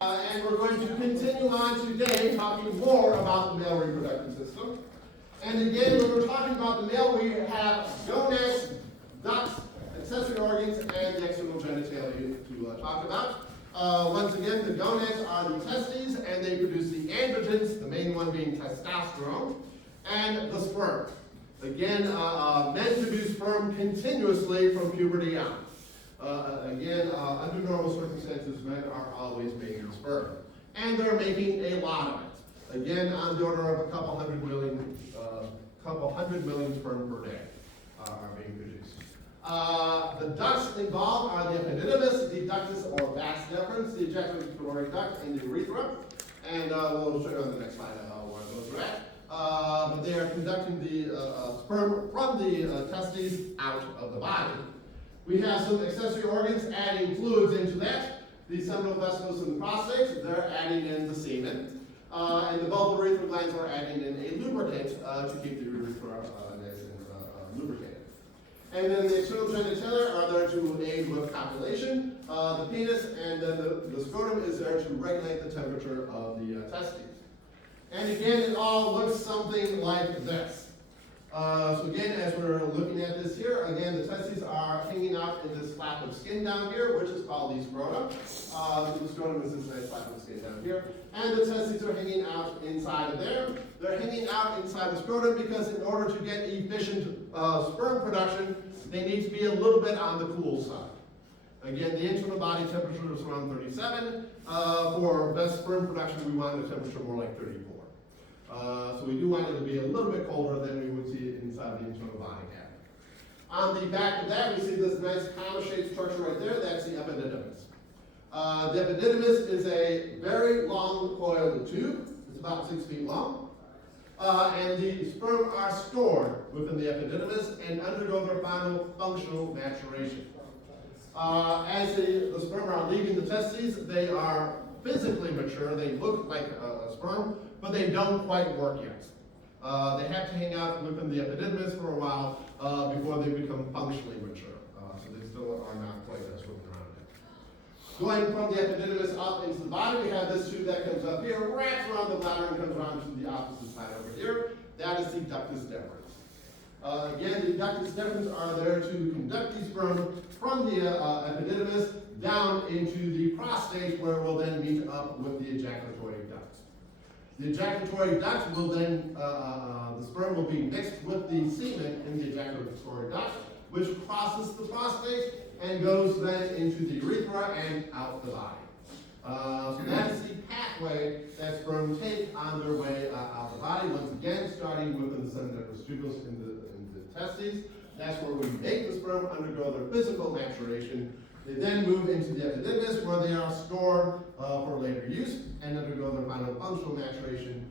And we're going to continue on today talking more about the male reproductive system. And again, when we're talking about the male, we have gonads, ducts, accessory organs, and the external genitalia to talk about. Once again, the gonads are the testes, and they produce the androgens, the main one being testosterone, and the sperm. Again, men produce sperm continuously from puberty on. Under normal circumstances, men are always making sperm. And they're making a lot of it. Again, on the order of a couple hundred million sperm per day are being produced. The ducts involved are the epididymis, the ductus or vas deferens, the ejaculatory duct, and the urethra. And we'll show you on the next slide where those are at. But they are conducting the sperm from the testes out of the body. We have some accessory organs adding fluids into that. The seminal vesicles and the prostate, they're adding in the semen. And the bulbourethral glands are adding in a lubricant to keep the urethra nice and lubricated. And then the external genitalia are there to aid with copulation. The penis and then the scrotum is there to regulate the temperature of the testes. And again, it all looks something like this. So again, as we're looking at this here, again, the testes are hanging out in this flap of skin down here, which is called the scrotum. The scrotum is this nice flap of skin down here. And the testes are hanging out inside of there. They're hanging out inside the scrotum because in order to get efficient sperm production, they need to be a little bit on the cool side. Again, the internal body temperature is around 37. For best sperm production, we want a temperature more like 34. So we do want it to be a little bit colder than we would see inside the internal body cavity. On the back of that, we see this nice comma-shaped structure right there. That's the epididymis. The epididymis is a very long coiled tube. It's about 6 feet long. And the sperm are stored within the epididymis and undergo their final functional maturation. As the sperm are leaving the testes, they are physically mature. They look like a sperm, but they don't quite work yet. They have to hang out within the epididymis for a while before they become functionally mature. So they still are not quite swimming around yet. Going from the epididymis up into the body, we have this tube that comes up here, wraps around the bladder, and comes around to the opposite side over here. That is the ductus deferens. Again, the ductus deferens are there to conduct the sperm from the epididymis down into the prostate, where it will then meet up with the ejaculatory duct. The ejaculatory duct will then, the sperm will be mixed with the semen in the ejaculatory duct, which crosses the prostate and goes then into the urethra and out the body. So that is the pathway that sperm take on their way out the body. Once again, starting within the seminiferous tubules in the testes. That's where we make the sperm undergo their physical maturation. They then move into the epididymis, where they are stored for later use and undergo their final functional maturation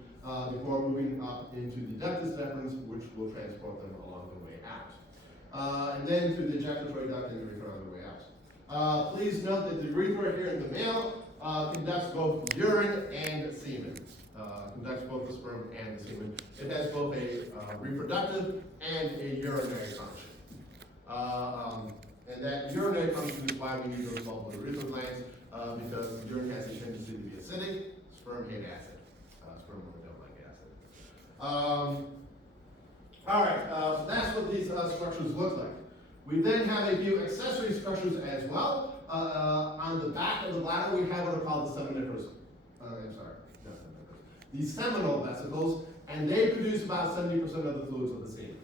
before moving up into the ductus deferens, which will transport them along the way out. And then to the ejaculatory duct and urethra on the way out. Please note that the urethra here in the male conducts both urine and semen. Conducts both the sperm and the semen. It has both a reproductive and a urinary function. And that urinary function is why we need those bulbourethral glands, because urine has a tendency to be acidic. Sperm hate acid. Sperm don't like acid. All right, so that's what these structures look like. We then have a few accessory structures as well. On the back of the bladder, we have what are called the seminiferous. The seminal vesicles, and they produce about 70% of the fluids of the semen.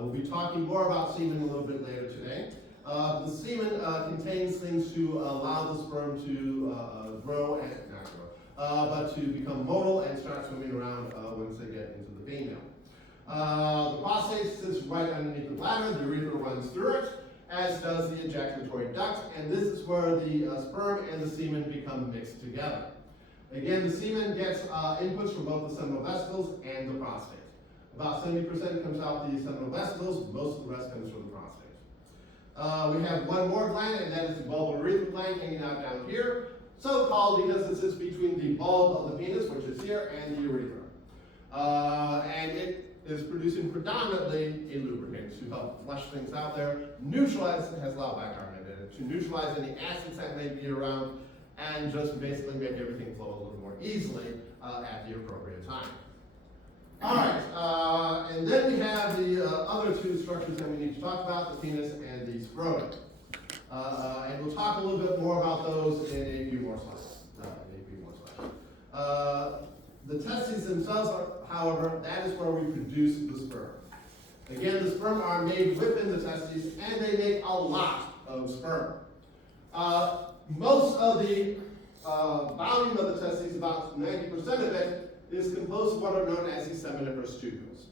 We'll be talking more about semen a little bit later today. The semen contains things to allow the sperm to grow, and not grow, but to become motile and start swimming around once they get into the female. The prostate sits right underneath the bladder. The urethra runs through it, as does the ejaculatory duct, and this is where the sperm and the semen become mixed together. Again, the semen gets inputs from both the seminal vesicles and the prostate. About 70% comes out the seminal vesicles, most of the rest comes from the prostate. We have one more gland, and that is the bulbourethral gland hanging out down here. So called because it sits between the bulb of the penis, which is here, and the urethra. And it is producing predominantly a lubricant to help flush things out there, neutralize, it has a lot of bicarbonate in it, to neutralize any acids that may be around, and just basically make everything flow a little more easily at the appropriate time. All right, and then we have the other two structures that we need to talk about, the penis and the scrotum. And we'll talk a little bit more about those in a few more slides. The testes themselves, however, that is where we produce the sperm. Again, the sperm are made within the testes, and they make a lot of sperm. Most of the volume of the testes, about 90% of it, is composed of what are known as the seminiferous tubules.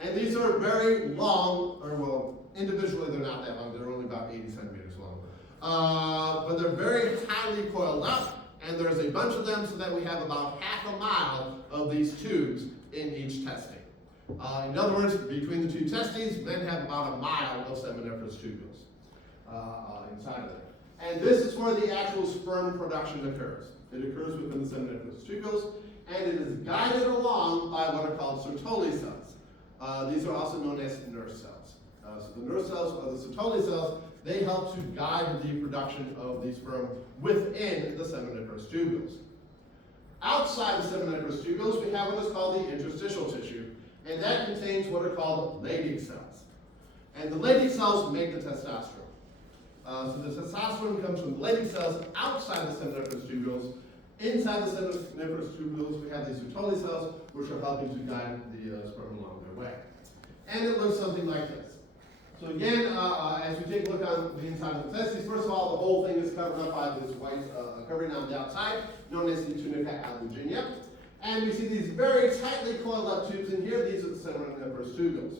And these are very long, or well, individually they're not that long, they're only about 80 centimeters long. But they're very highly coiled up, and there's a bunch of them so that we have about half a mile of these tubes in each testing. In other words, between the two testes, men have about a mile of seminiferous tubules inside of it. And this is where the actual sperm production occurs. It occurs within the seminiferous tubules, and it is guided along by what are called Sertoli cells. These are also known as nurse cells. So the nurse cells, or the Sertoli cells, they help to guide the production of the sperm within the seminiferous tubules. Outside the seminiferous tubules, we have what is called the interstitial tissue, and that contains what are called Leydig cells. And the Leydig cells make the testosterone. So the testosterone comes from Leydig cells outside the seminiferous tubules. Inside the seminiferous tubules, we have these Sertoli cells, which are helping to guide the sperm along their way. And it looks something like this. So again, as we take a look on the inside of the testes, first of all, the whole thing is covered up by this white covering on the outside, known as the tunica albuginea. And we see these very tightly coiled up tubes in here. These are the seminiferous tubules.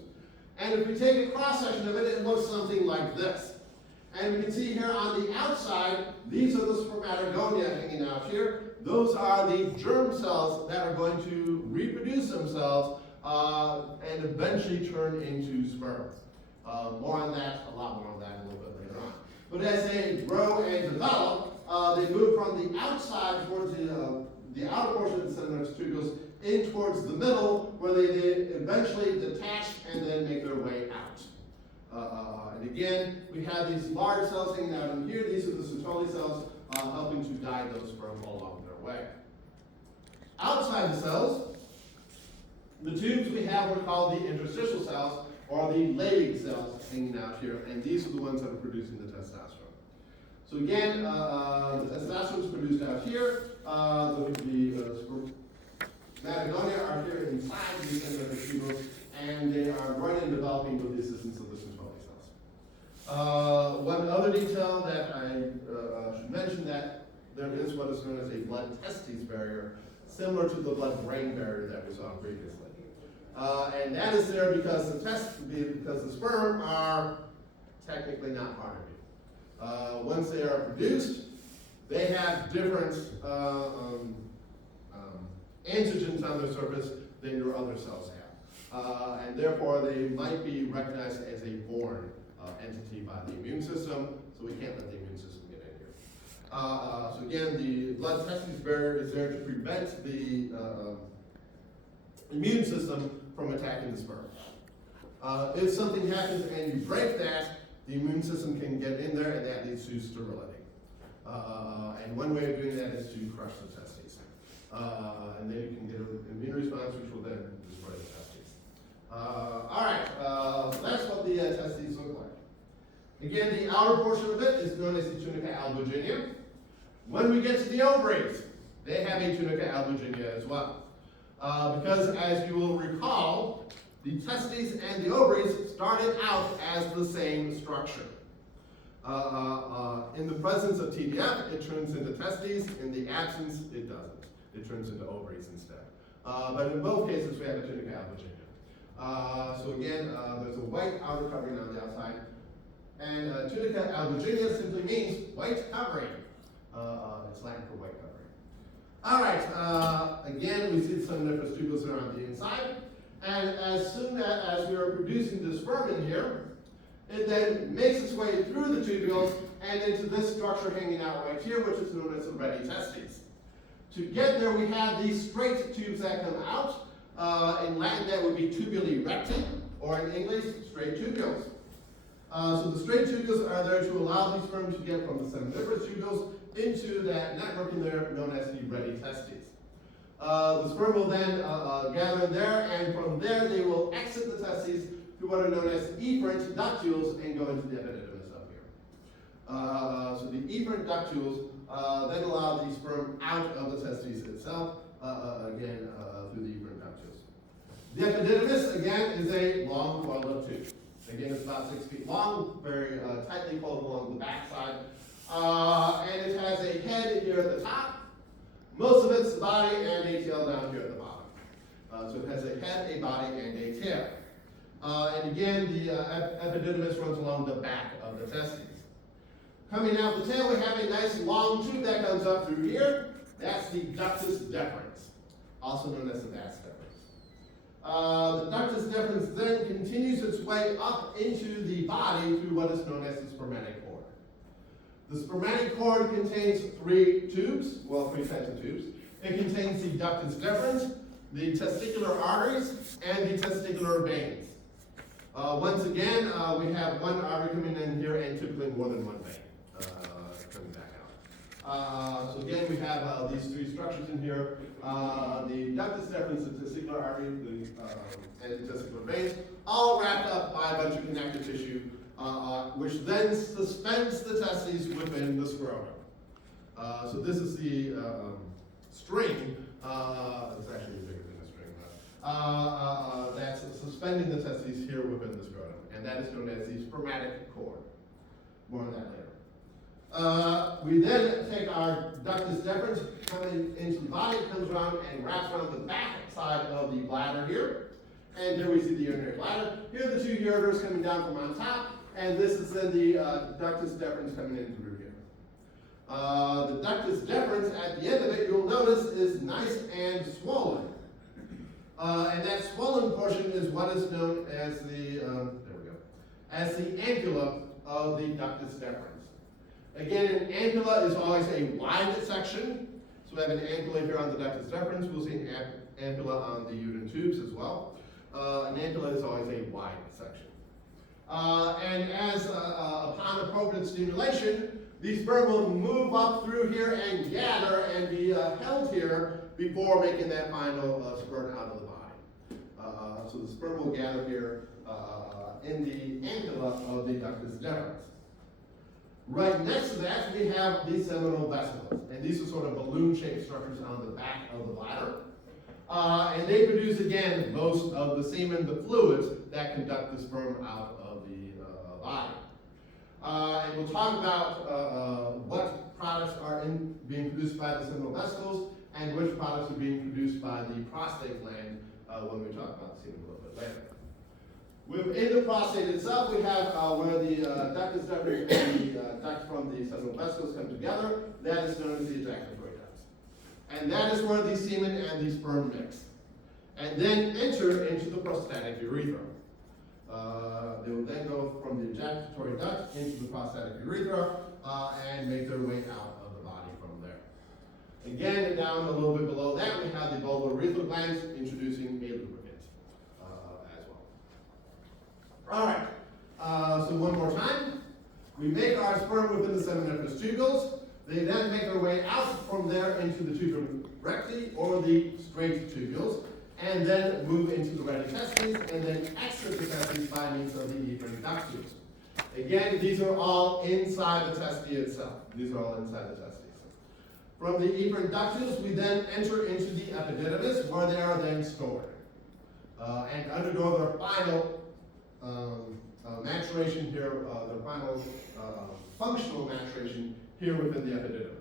And if we take a cross-section of it, it looks something like this. And we can see here on the outside, these are the spermatogonia hanging out here. Those are the germ cells that are going to reproduce themselves and eventually turn into sperm. More on that, a lot more on that a little bit later on. But as they grow and develop, they move from the outside towards the outer portion of the seminiferous tubules in towards the middle, where they eventually detach and then make their way out. And again, we have these large cells hanging out in here. These are the Sertoli cells helping to guide those sperm along their way. Outside the cells, the tubes we have are called the interstitial cells, or the Leydig cells hanging out here, and these are the ones that are producing the testosterone. So again, the testosterone is produced out here. The spermatogonia are here inside the seminiferous tubules, and they are growing and developing with the assistance of the Sertoli cells. One other detail that I should mention, that there is what is known as a blood-testes barrier, similar to the blood-brain barrier that we saw previously. And that is there because the sperm are technically not part of you. Once they are produced, they have different antigens on their surface than your other cells have. And therefore, they might be recognized as a foreign entity by the immune system, so we can't let the immune system get in here. So again, the blood-testes barrier is there to prevent the immune system from attacking the sperm. If something happens and you break that, the immune system can get in there, and that leads to sterility. And one way of doing that is to crush the testes. And then you can get an immune response, which will then destroy the testes. All right, so that's what the testes look like. Again, the outer portion of it is known as the tunica albuginea. When we get to the ovaries, they have a tunica albuginea as well. Because as you will recall, the testes and the ovaries started out as the same structure. In the presence of TDF, it turns into testes. In the absence, it doesn't. It turns into ovaries instead. But in both cases, we have a tunica albuginea. So again, there's a white outer covering on the outside. And tunica albuginea simply means white covering. It's Latin for white covering. All right, again, we see the seminiferous tubules are on the inside. And as soon as we are producing the sperm in here, it then makes its way through the tubules and into this structure hanging out right here, which is known as the ready testes. To get there, we have these straight tubes that come out. In Latin, that would be tubuli recti, or in English, straight tubules. So the straight tubules are there to allow the sperm to get from the seminiferous tubules into that network in there known as the ready testes. The sperm will then gather there, and from there they will exit the testes through what are known as efferent ductules and go into the epididymis up here. So the efferent ductules then allow the sperm out of the testes itself, again through the efferent ductules. The epididymis, again, is a long coiled tube. Again, it's about 6 feet long, very tightly coiled along the backside. And it has a head here at the top. Most of it's the body and a tail down here at the bottom. So it has a head, a body, and a tail. And again, the epididymis runs along the back of the testes. Coming out the tail, we have a nice long tube that comes up through here. That's the ductus deferens, also known as the vas deferens. The ductus deferens then continues its way up into the body through what is known as the spermatic cord. The spermatic cord contains three types of tubes. It contains the ductus deferens, the testicular arteries, and the testicular veins. Once again, we have one artery coming in here and typically more than one vein coming back out. So again, we have these three structures in here. The ductus deferens, the testicular artery, and the testicular veins, all wrapped up by a bunch of connective tissue, which then suspends the testes within the scrotum. So this is the string. It's actually bigger than a string, but that's suspending the testes here within the scrotum, and that is known as the spermatic cord. More on that later. We then take our ductus deferens coming into the body, comes around and wraps around the back side of the bladder here. And here we see the urinary bladder. Here are the two ureters coming down from on top, and this is then the ductus deferens coming in through here. The ductus deferens, at the end of it, you'll notice, is nice and swollen. And that swollen portion is what is known as the, as the ampulla of the ductus deferens. Again, an ampulla is always a wide section. So we have an ampulla here on the ductus deferens. We'll see an ampulla on the uterine tubes as well. An ampulla is always a wide section. And as upon appropriate stimulation, the sperm will move up through here and gather and be held here before making that final spurt out of the body. So the sperm will gather here in the ampulla of the ductus deferens. Right next to that, we have the seminal vesicles, and these are sort of balloon-shaped structures on the back of the bladder. And they produce, again, most of the semen, the fluids that conduct the sperm out of the body. And we'll talk about what products are being produced by the seminal vesicles and which products are being produced by the prostate gland when we talk about the semen a little bit later. Within the prostate itself, we have where the ductus deferens and the duct from the seminal vesicles come together. That is known as the ejaculatory ducts. And that is where the semen and the sperm mix. And then enter into the prostatic urethra. They will then go from the ejaculatory duct into the prostatic urethra and make their way out of the body from there. Again, down a little bit below that, we have the vulvourethral glands introducing a lubricant as well. All right, so one more time. We make our sperm within the seminiferous tubules. They then make their way out from there into the tubulum recti, or the straight tubules, and then move into the ready testes, and then exit the testes by means of the efferent ductules. Again, these are all inside the testes itself. These are all inside the testes. From the efferent ductules, we then enter into the epididymis, where they are then stored, and undergo their final maturation here, their final functional maturation here within the epididymis.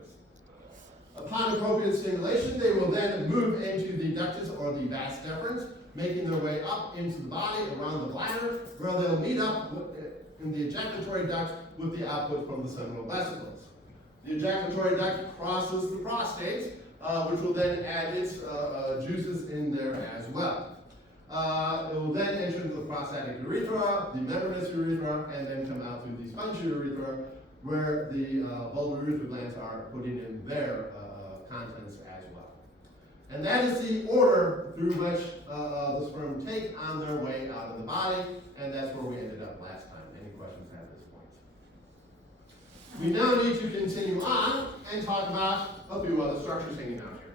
Upon appropriate stimulation, they will then move into the ductus or the vas deferens, making their way up into the body, around the bladder, where they'll meet up in the ejaculatory duct with the output from the seminal vesicles. The ejaculatory duct crosses the prostate, which will then add its juices in there as well. It will then enter into the prostatic urethra, the membranous urethra, and then come out through the spongy urethra, where the vulvourethral glands are putting in their contents as well. And that is the order through which the sperm take on their way out of the body, and that's where we ended up last time. Any questions at this point? We now need to continue on and talk about a few other structures hanging out here.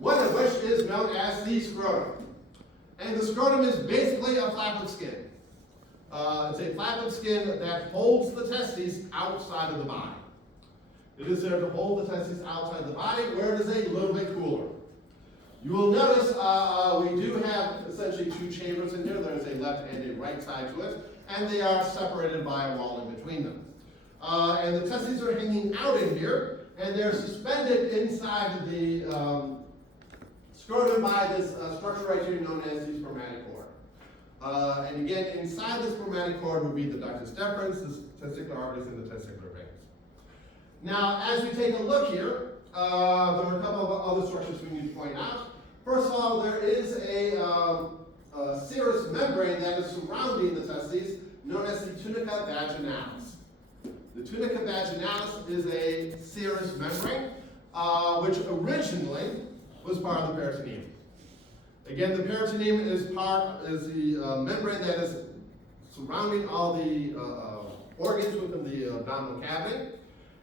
One of which is known as the scrotum. And the scrotum is basically a flap of skin. It's a flap of skin that holds the testes outside of the body. It is there to hold the testes outside the body where it is a little bit cooler. You will notice we do have essentially two chambers in here. There's a left and a right side to it, and they are separated by a wall in between them. And the testes are hanging out in here, and they're suspended inside the scrotum by this structure right here known as the spermatic cord. And again, inside the spermatic cord would be the ductus deferens, the testicular arteries, and the testicular veins. Now, as we take a look here, there are a couple of other structures we need to point out. First of all, there is a serous membrane that is surrounding the testes, known as the tunica vaginalis. The tunica vaginalis is a serous membrane, which originally was part of the peritoneum. Again, the peritoneum is the membrane that is surrounding all the organs within the abdominal cavity.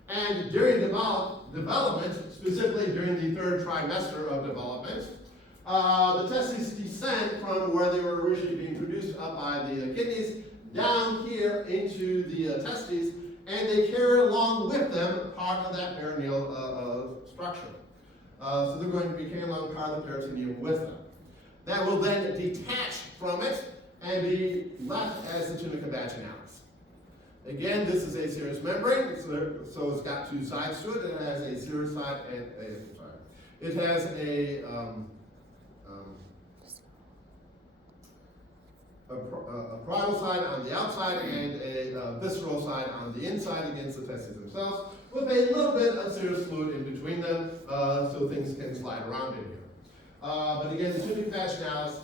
And during development, specifically during the third trimester of development, the testes descend from where they were originally being produced up by the kidneys down here into the testes, and they carry along with them part of that peritoneal structure. So they're going to be carrying along part of the peritoneum with them. That will then detach from it and be left as the tunica vaginalis. Again, this is a serous membrane, so it's got two sides to it. It has a serous side and it has a parietal side on the outside and a visceral side on the inside against the testes themselves, with a little bit of serous fluid in between them, so things can slide around in here. But again, the tunica vaginalis,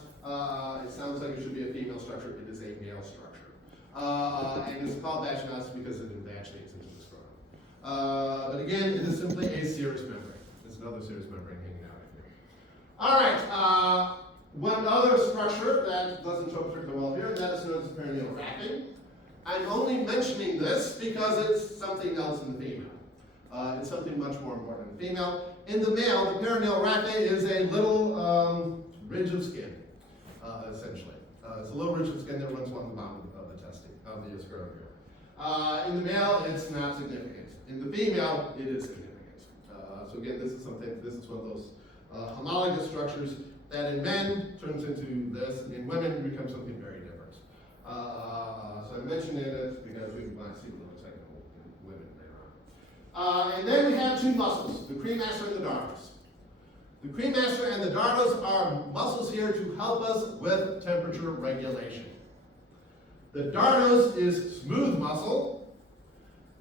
it sounds like it should be a female structure. It is a male structure. And it's called vaginalis because it vaginates into the scrotum. But again, it is simply a serous membrane. There's another serous membrane hanging out in here. All right, one other structure that doesn't show particularly well here, that is known as perineal wrapping. I'm only mentioning this because it's something else in the female. It's something much more important in the female. In the male, the perineal wrapping is a little ridge of skin, essentially. It's a little ridge of skin that runs along the bottom of the testis, of the scrotum here. In the male, it's not significant. In the female, it is significant. So again, this is one of those homologous structures that in men turns into this, and in women becomes something very different. So I'm mentioning it because we might see what it looks like in women later on. And then we have two muscles, the cremaster and the dardos. The cremaster and the dardos are muscles here to help us with temperature regulation. The dardos is smooth muscle.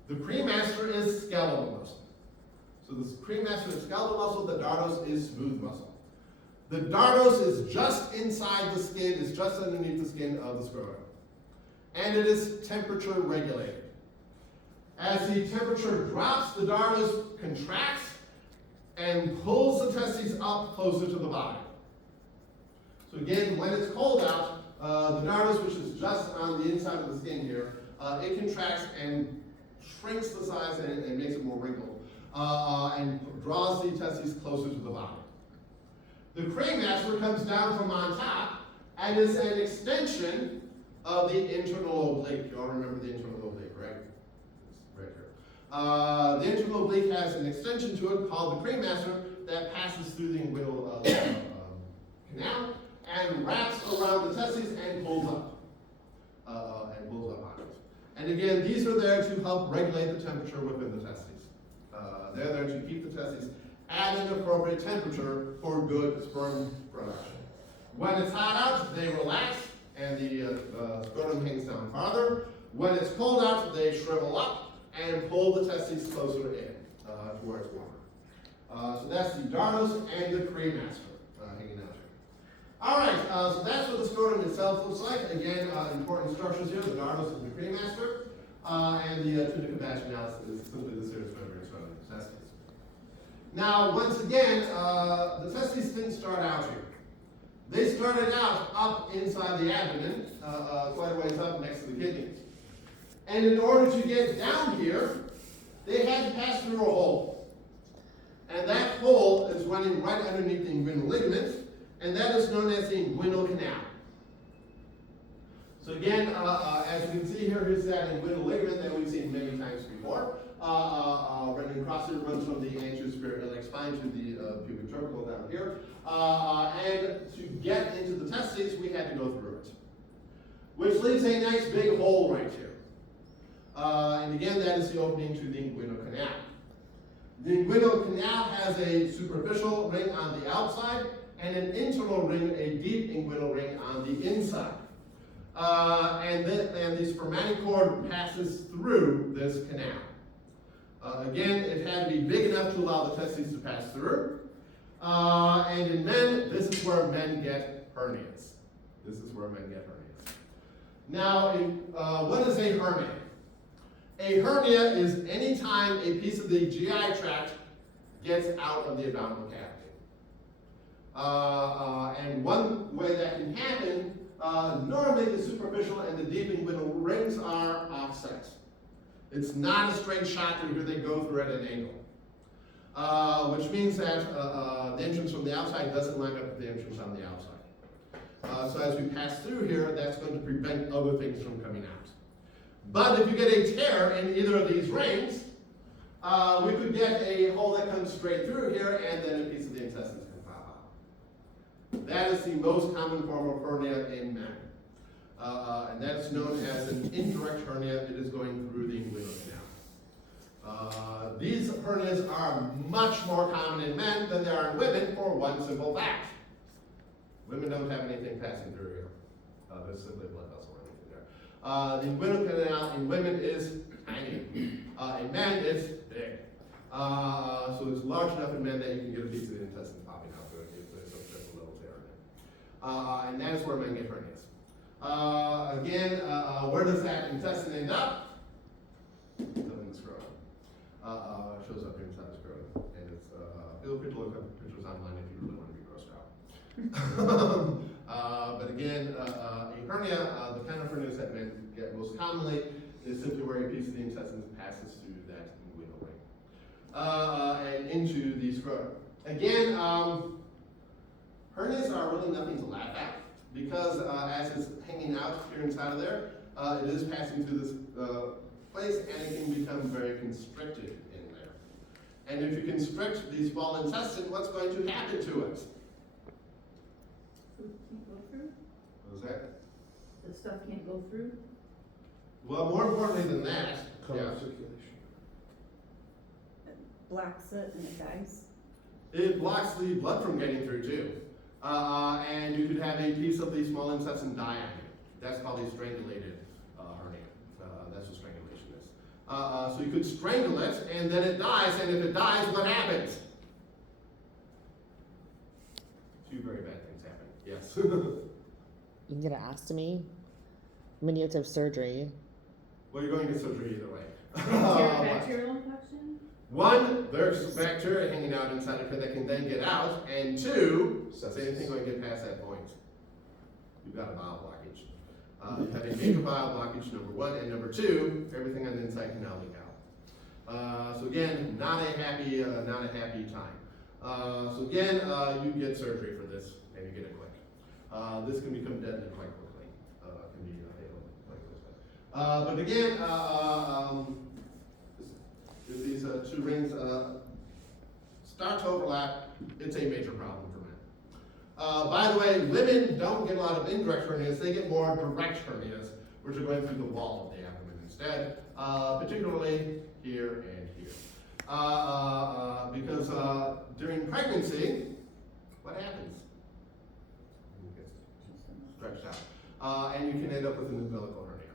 The cremaster is skeletal muscle. So the cremaster is skeletal muscle, the dardos is smooth muscle. The dardos is just inside the skin, is just underneath the skin of the scrotum. And it is temperature regulated. As the temperature drops, the dardos contracts and pulls the testes up closer to the body. So again, when it's cold out, the dardos, which is just on the inside of the skin here, it contracts and shrinks the size and makes it more wrinkled, and draws the testes closer to the body. The cremaster comes down from on top and is an extension of the internal oblique. You all remember the internal oblique, right? It's right here. The internal oblique has an extension to it called the cremaster that passes through the inguinal canal and wraps around the testes and pulls up. On it. And again, these are there to help regulate the temperature within the testes. They're there to keep the testes at an appropriate temperature for good sperm production. When it's hot out, they relax and the scrotum hangs down farther. When it's cold out, they shrivel up and pull the testes closer in to where it's warmer. So that's the dardos and the cremaster hanging out here. All right, so that's what the scrotum itself looks like. Again, important structures here, the dardos and the cremaster, and the tunica vaginalis is simply the serous membrane surrounding the testes. Now, once again, the testes didn't start out here. They started out up inside the abdomen, quite a ways up next to the kidneys. And in order to get down here, they had to pass through a hole. And that hole is running right underneath the inguinal ligament, and that is known as the inguinal canal. So again, as you can see here, here's that inguinal ligament that we've seen many times before. Running across it, runs from the anterior superior iliac spine to the pubic tubercle down here. And to get into the testes, we had to go through it, which leaves a nice big hole right here. And again, that is the opening to the inguinal canal. The inguinal canal has a superficial ring on the outside and an internal ring, a deep inguinal ring on the inside. And the spermatic cord passes through this canal. Again, it had to be big enough to allow the testes to pass through. And in men, this is where men get hernias. This is where men get hernias. Now, what is a hernia? A hernia is any time a piece of the GI tract gets out of the abdominal cavity. And one way that can happen, normally the superficial and the deep inguinal rings are offset. It's not a straight shot through here, they go through at an angle. Which means that the entrance from the outside doesn't line up with the entrance on the outside. So as we pass through here, that's going to prevent other things from coming out. But if you get a tear in either of these rings, we could get a hole that comes straight through here, and then a piece of the intestines can pop out. That is the most common form of hernia in men. And that's known as an indirect hernia. It is going through the inguinal canal. These hernias are much more common in men than they are in women for one simple fact. Women don't have anything passing through here. There's simply a blood vessel or anything there. The inguinal canal in women is tiny. In men, it's big. So it's large enough in men that you can get a piece of the intestine popping out through it if there's a special level tear in it. And that is where men get hernias. Again, where does that intestine end up? It's up in the scrotum. It shows up here inside the scrotum. And it's, feel free to look up pictures online if you really want to be grossed out. But again, a hernia, the kind of hernias that men get most commonly is simply where a piece of the intestines passes through that inguinal ring and into the scrotum. Again, hernias are really nothing to laugh at, because as it's hanging out here inside of there, it is passing through this place, and it can become very constricted in there. And if you constrict the small intestine, what's going to happen to it? Food can't go through? What was that? The stuff can't go through? Well, more importantly than that, Circulation. Blocks it and it dies? it blocks the blood from getting through too. And you could have a piece of the small intestine die on you. That's called a strangulated hernia. That's what strangulation is. So you could strangle it, and then it dies, and if it dies, what happens? Two very bad things happen. Yes. You can get an ostomy. I mean, you have to have surgery. Well, you're going to get surgery either way. Bacterial infection? One, there's bacteria hanging out inside of it that can then get out, and two, same thing going to get past that point. You've got a bile blockage. You have a major bile blockage, number one, and number two, everything on the inside can now leak out. So again, not a happy time. So again, you get surgery for this, and you get it quick. This can become deadly quite quickly. Can be fatal quite quickly. But again, if these two rings start to overlap, it's a major problem for men. By the way, women don't get a lot of indirect hernias, they get more direct hernias, which are going through the wall of the abdomen instead, particularly here and here. Because during pregnancy, what happens? It gets stretched out. And you can end up with an umbilical hernia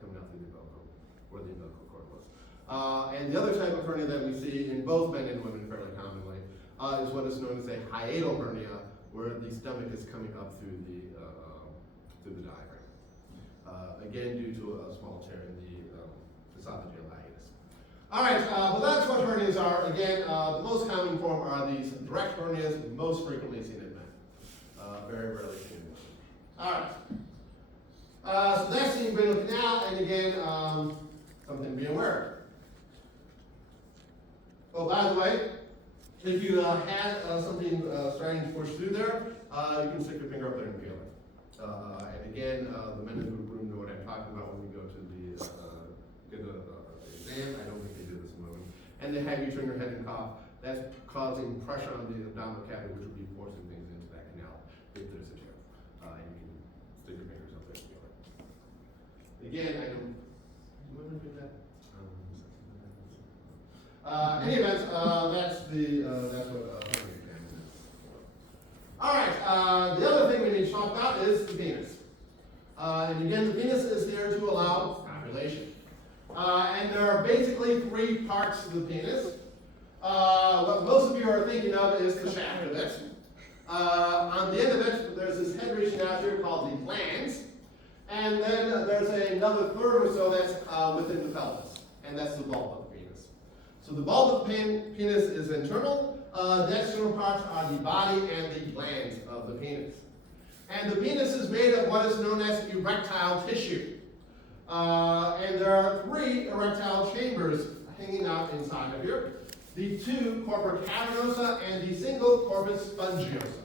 coming out through the umbilical, where the umbilical cord was. And the other type of hernia that we see in both men and women fairly commonly is what is known as a hiatal hernia, where the stomach is coming up through the diaphragm. Again, due to a small tear in the esophageal hiatus. All right, well that's what hernias are. Again, the most common form are these direct hernias, most frequently seen in men. Very rarely seen in women. All right. So that's the inguinal canal, and again, something to be aware of. Oh, by the way, if you had something starting to push through there, you can stick your finger up there and feel it. And again, the men in the room know what I'm talking about when we go to the get a exam. I don't think they do this moment. And they have you turn your head and cough. That's causing pressure on the abdominal cavity, which will be forcing things into that canal if there's a tear. And you can stick your fingers up there and feel it. Again, I don't. You want to do that? Any event, that's what hearing exam is. All right. The other thing we need to talk about is the penis. And again, the penis is there to allow copulation. And there are basically three parts to the penis. What most of you are thinking of is the shaft of it. On the end of it, there's this head reaching out here called the glans. And then there's another third or so that's within the pelvis. And that's the bulb of the penis. So the bulb of the penis is internal. The external parts are the body and the glands of the penis. And the penis is made of what is known as erectile tissue. And there are three erectile chambers hanging out inside of here. The two, corpus cavernosa and the single, corpus spongiosum.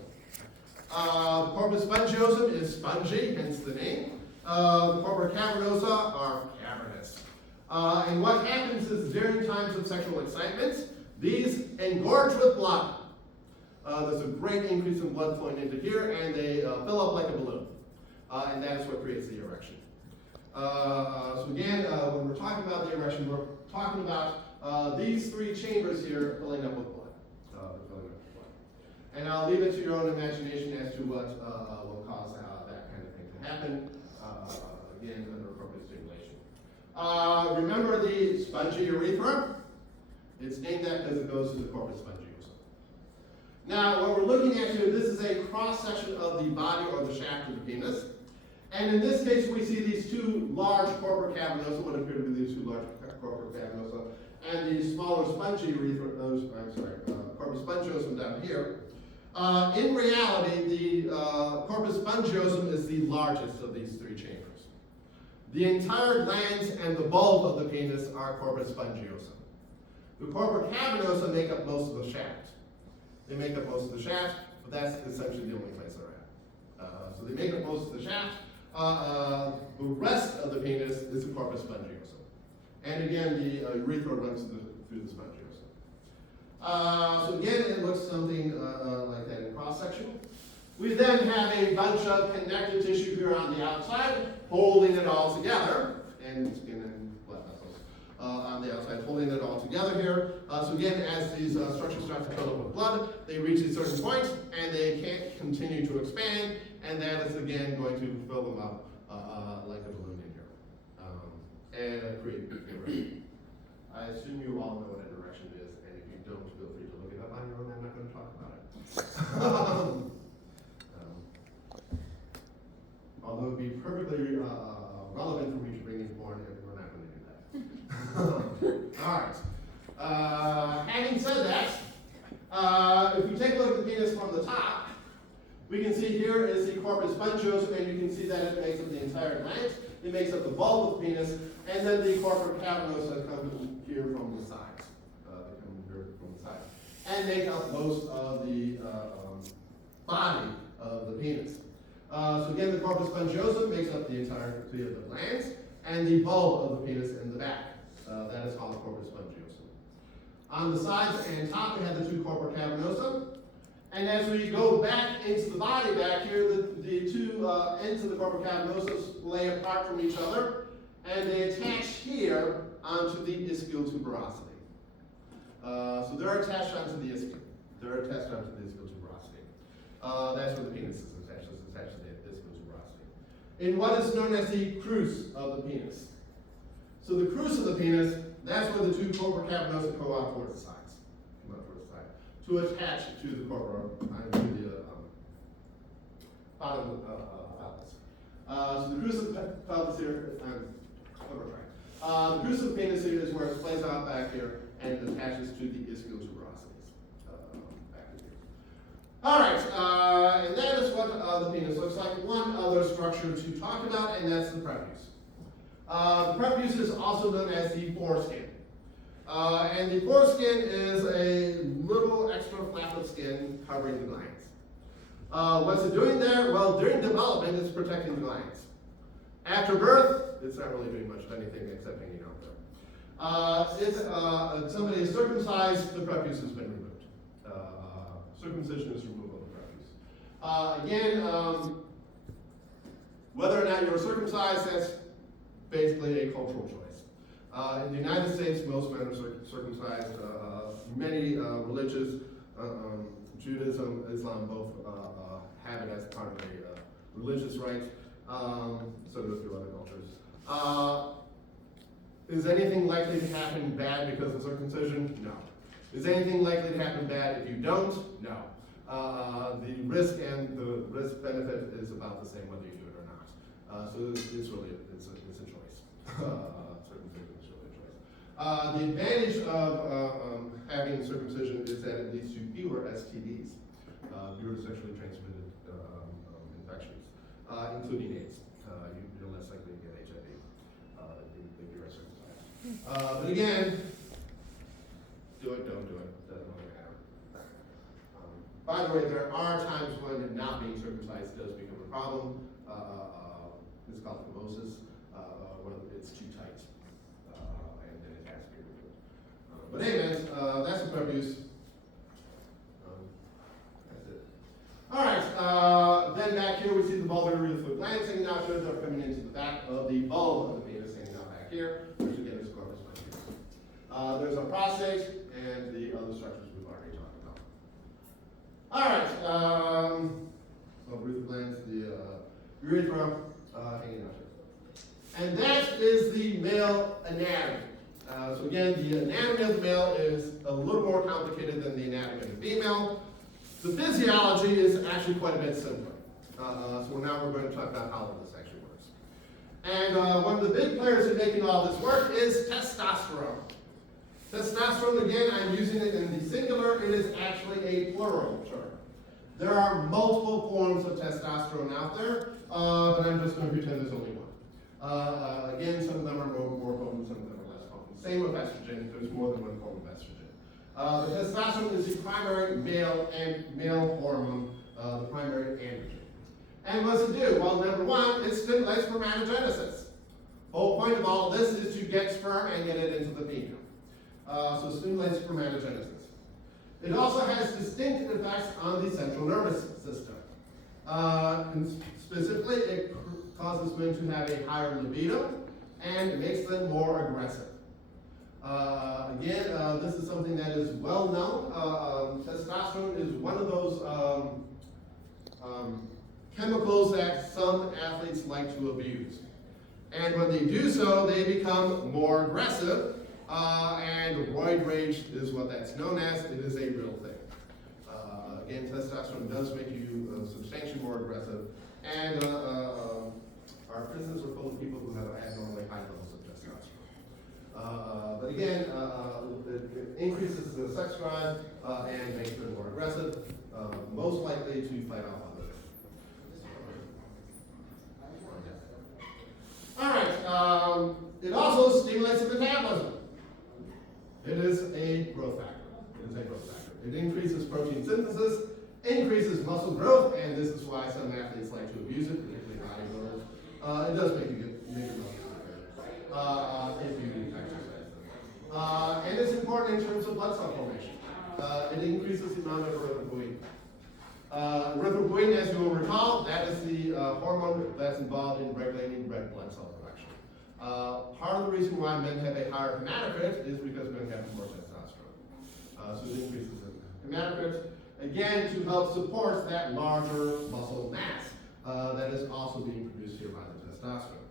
Corpus spongiosum is spongy, hence the name. Corpus cavernosa are cavernous. And what happens is during times of sexual excitement, these engorge with blood. There's a great increase in blood flowing into here, and they fill up like a balloon. And that is what creates the erection. So again, when we're talking about the erection, we're talking about these three chambers here filling up with blood. And I'll leave it to your own imagination as to what will cause that kind of thing to happen. Again, under appropriate stimulation. Remember the spongy urethra? It's named that because it goes to the corpus spongiosum. Now, what we're looking at here, this is a cross-section of the body or the shaft of the penis. And in this case, we see these two large corpus cavernosa, what appear to be these two large corpus cavernosa, and the smaller spongy urethra, corpus spongiosum down here. In reality, the corpus spongiosum is the largest of these three chambers. The entire glands and the bulb of the penis are corpus spongiosum. The corpus cavernosa make up most of the shaft. They make up most of the shaft, but that's essentially the only place they're at. So they make up most of the shaft. The rest of the penis is the corpus spongiosum. And again, the urethra runs through the spongiosum. So again, it looks something like that in cross-section. We then have a bunch of connective tissue here on the outside, holding it all together, and skin and blood vessels on the outside, holding it all together here. So again, as these structures start to fill up with blood, they reach a certain point, and they can't continue to expand, and that is again going to fill them up like a balloon in here, and create an erection. I assume you all know what an erection is, and if you don't, feel free to look it up on your own. I'm not going to talk about it. Although it would be perfectly relevant for me to bring in porn, we're not going to do that. All right. Having said that, if we take a look at the penis from the top, we can see here is the corpus spongiosum, and you can see that it makes up the entire gland. It makes up the bulb of the penis, and then the corpus cavernosa comes here from the sides. They come here from the sides, and make up most of the body of the penis. So again, the corpus spongiosum makes up the entirety of the glands, and the bulb of the penis in the back. That is called the corpus spongiosum. On the sides and top, we have the two corpus cavernosa. And as we go back into the body back here, the two ends of the corpus cavernosa lay apart from each other, and they attach here onto the ischial tuberosity. So they're attached onto the ischium. They're attached onto the ischial tuberosity. That's where the penis is attached. It's attached to the ischial tuberosity. In what is known as the crus of the penis. So the crus of the penis, that's where the two corpus cavernosa go out towards the sides. To attach to the corpora, to the bottom of the pelvis. So the crus of the pelvis here, the crus of the penis here is where it splays out back here and attaches to the ischial tuberosities back here. All right, and that is what the penis looks like. One other structure to talk about, and that's the prepuce. The prepuce is also known as the foreskin. And the foreskin is a little extra flap of skin covering the glands. What's it doing there? Well, during development, it's protecting the glands. After birth, it's not really doing much of anything except hanging out there. If somebody is circumcised, the prepuce has been removed. Circumcision is removal of the prepuce. Again, whether or not you're circumcised, that's basically a cultural choice. In the United States, most men are circumcised. Many religions, Judaism, Islam, both have it as part of a religious rite. So do a few other cultures. Is anything likely to happen bad because of circumcision? No. Is anything likely to happen bad if you don't? No. The risk and the risk benefit is about the same whether you do it or not. So it's really it's a choice. Circumcision is really a choice. The advantage of having circumcision is that it leads to fewer STDs, fewer sexually transmitted infections, including AIDS. You're less likely to get HIV if you are circumcised. But again, do it, don't do it, doesn't really matter. By the way, there are times when not being circumcised does become a problem. It's called phimosis, when it's too tight, and then it has to be removed. But anyways, that's the prepuce. That's it. All right, then back here we see the bulbar urethral glands hanging out here. They're coming into the back of the bulb of the penis hanging out back here, which again is corpus luteus. There's a prostate and the other structures we've already talked about. All right, bulbar urethral glands, the urethra hanging out here. And that is the male anatomy. So again, the anatomy of the male is a little more complicated than the anatomy of the female. The physiology is actually quite a bit simpler. So now we're going to talk about how all this actually works. And one of the big players in making all this work is testosterone. Testosterone, again, I'm using it in the singular. It is actually a plural term. There are multiple forms of testosterone out there, but I'm just going to pretend there's only one. Again, some of them are more potent, some of them are less potent. Same with estrogen, there's more than one form of estrogen. The testosterone is the primary male hormone, the primary androgen. And what's it do? Well, number one, it stimulates spermatogenesis. The whole point of all of this is to get sperm and get it into the female. So it stimulates spermatogenesis. It also has distinct effects on the central nervous system. And specifically, it causes men to have a higher libido and it makes them more aggressive. Again, this is something that is well known. Testosterone is one of those chemicals that some athletes like to abuse. And when they do so, they become more aggressive, and roid rage is what that's known as. It is a real thing. Again, testosterone does make you substantially more aggressive, and our prisons are full of people who have abnormally high levels of testosterone. But again, it increases the sex drive and makes them more aggressive, most likely to fight off others. All right, it also stimulates the metabolism. It is a growth factor. It increases protein synthesis, increases muscle growth, and this is why some athletes like to abuse it, particularly bodybuilders. It does make your muscles better if you exercise them. And it's important in terms of blood cell formation. It increases the amount of erythropoietin. Erythropoietin, as you will recall, that is the hormone that's involved in regulating red blood cell production. Part of the reason why men have a higher hematocrit is because men have more testosterone. So it increases in hematocrit, again, to help support that larger muscle mass that is also being produced here by the testosterone.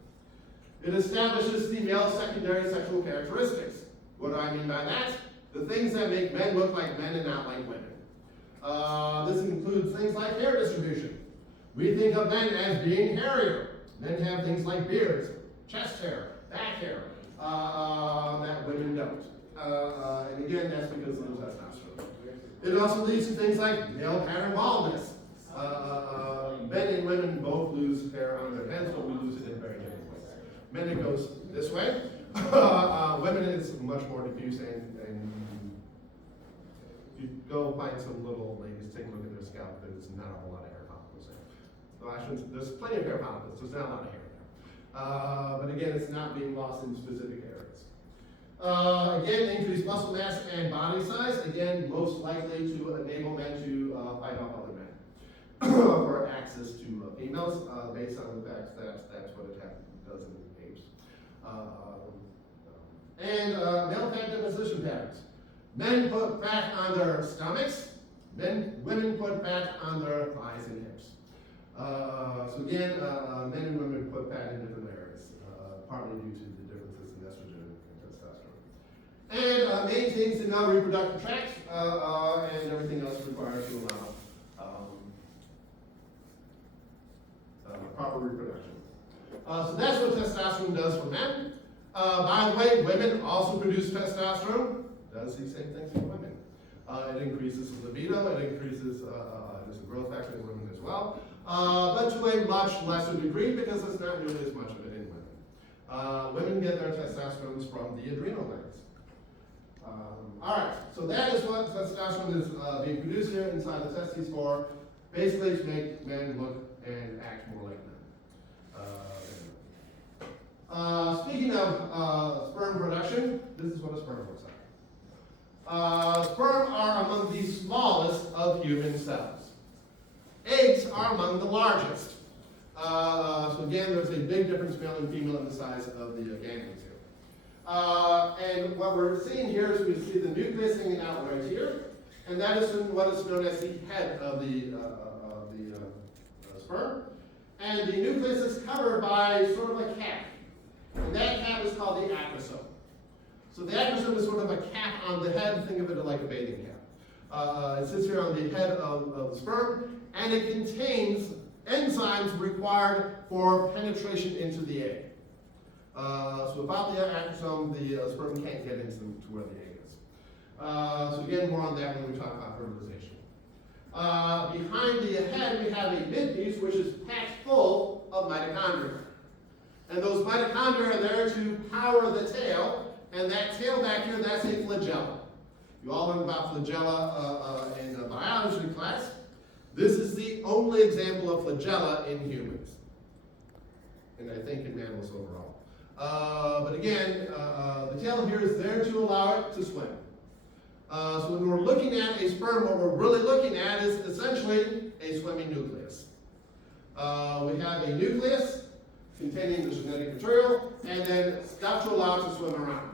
It establishes the male secondary sexual characteristics. What do I mean by that? The things that make men look like men and not like women. This includes things like hair distribution. We think of men as being hairier. Men have things like beards, chest hair, back hair, that women don't. And again, that's because of the testosterone. It also leads to things like male pattern baldness. Men and women both lose hair on their heads, but we lose it in very different ways. Men, it goes this way. Women is much more diffuse, and you go find some little ladies, take a look at their scalp, there's not a whole lot of hair follicles there. So there's plenty of hair follicles, there's not a lot of hair there. But again, it's not being lost in specific areas. Again, increased muscle mass and body size, again, most likely to enable men to fight off other men for access to females, based on the fact that that's what it does in apes. Male fat deposition patterns. Men put fat on their stomachs, women put fat on their thighs and hips. So again, men and women put fat in different areas, partly due to the differences in estrogen and testosterone. And maintains the male reproductive tract, and everything else required to allow proper reproduction. So that's what testosterone does for men. By the way, women also produce testosterone. Does the same things for women. It increases libido, it increases, there's a growth factor in women as well, but to a much lesser degree because there's not nearly as much of it in women. Women get their testosterone from the adrenal glands. All right, so that is what testosterone is being produced here inside the testes for, basically to make men look and act more like men. Speaking of sperm production, this is what a sperm looks like. Sperm are among the smallest of human cells. Eggs are among the largest. So again, there's a big difference male and female in the size of the ganglions here. And what we're seeing here is we see the nucleus hanging out right here, and that is what is known as the head of the sperm. And the nucleus is covered by sort of a cap. And that cap is called the acrosome. So the acrosome is sort of a cap on the head. Think of it like a bathing cap. It sits here on the head of the sperm, and it contains enzymes required for penetration into the egg. So without the acrosome, the sperm can't get into where the egg is. So again, more on that when we talk about fertilization. Behind the head, we have a midpiece which is packed full of mitochondria. And those mitochondria are there to power the tail, and that tail back here, that's a flagella. You all learned about flagella in biology class. This is the only example of flagella in humans, and I think in mammals overall. But again, the tail here is there to allow it to swim. So when we're looking at a sperm, what we're really looking at is essentially a swimming nucleus. We have a nucleus containing the genetic material, and then stuff to allow it to swim around.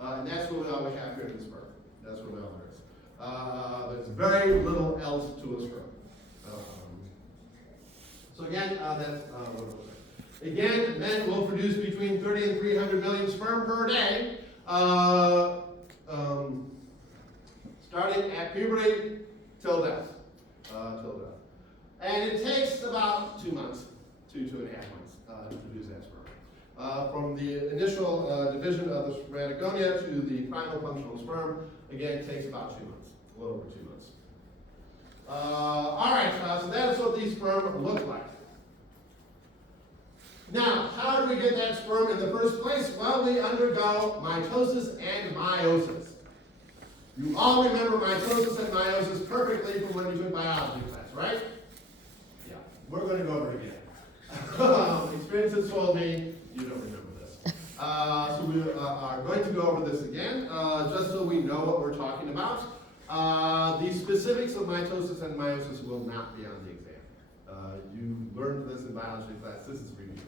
And that's what all we have here in the sperm. That's what all there is. There's very little else to a sperm. So again, that's what it looks like. Again, men will produce between 30 and 300 million sperm per day, starting at puberty till death. And it takes about 2 months, 2.5 months to produce that sperm. From the initial division of the spermatogonia to the final functional sperm, again, it takes about 2 months, a little over 2 months. All right, so that is what these sperm look like. Now, how do we get that sperm in the first place? Well, we undergo mitosis and meiosis. You all remember mitosis and meiosis perfectly from when you took biology class, right? Yeah, we're going to go over it again. Experience has told me you don't remember this. So we are going to go over this again, just so we know what we're talking about. The specifics of mitosis and meiosis will not be on the exam. You learned this in biology class. This is review.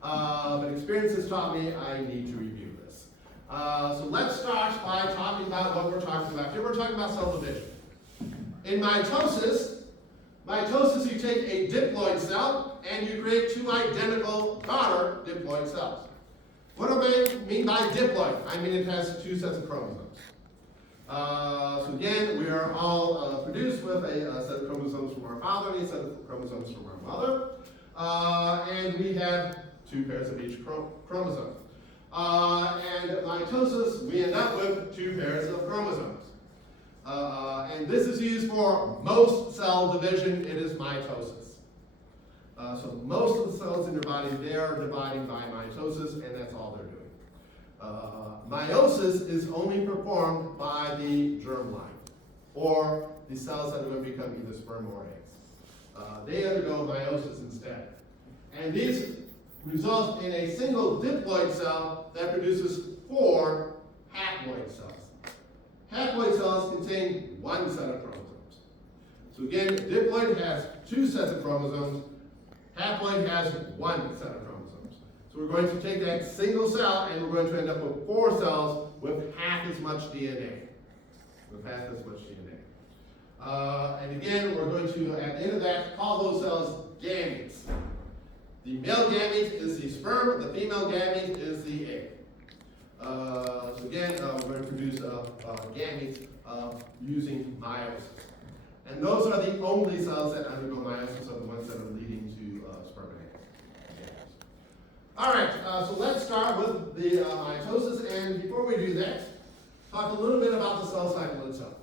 But experience has taught me I need to review this. So let's start by talking about what we're talking about here. We're talking about cell division. In mitosis, you take a diploid cell and you create two identical daughter diploid cells. What do I mean by diploid? I mean it has two sets of chromosomes. So again, we are all produced with a set of chromosomes from our father and a set of chromosomes from our mother. And we have two pairs of each chromosome. And mitosis, we end up with two pairs of chromosomes. And this is used for most cell division. It is mitosis. So most of the cells in your body, they are dividing by mitosis, and that's all they're doing. Meiosis is only performed by the germline, or the cells that are going to become either sperm or eggs. They undergo meiosis instead. And these result in a single diploid cell that produces 4 haploid cells. Haploid cells contain 1 set of chromosomes. So again, diploid has 2 sets of chromosomes. Haploid has 1 set of chromosomes. So we're going to take that single cell and we're going to end up with 4 cells with half as much DNA. And again, we're going to, at the end of that, call those cells gametes. The male gamete is the sperm, the female gamete is the egg. So again, we're going to produce gametes using meiosis. And those are the only cells that undergo meiosis, are the ones that are leading to sperm and egg. All right, so let's start with the mitosis, and before we do that, talk a little bit about the cell cycle itself.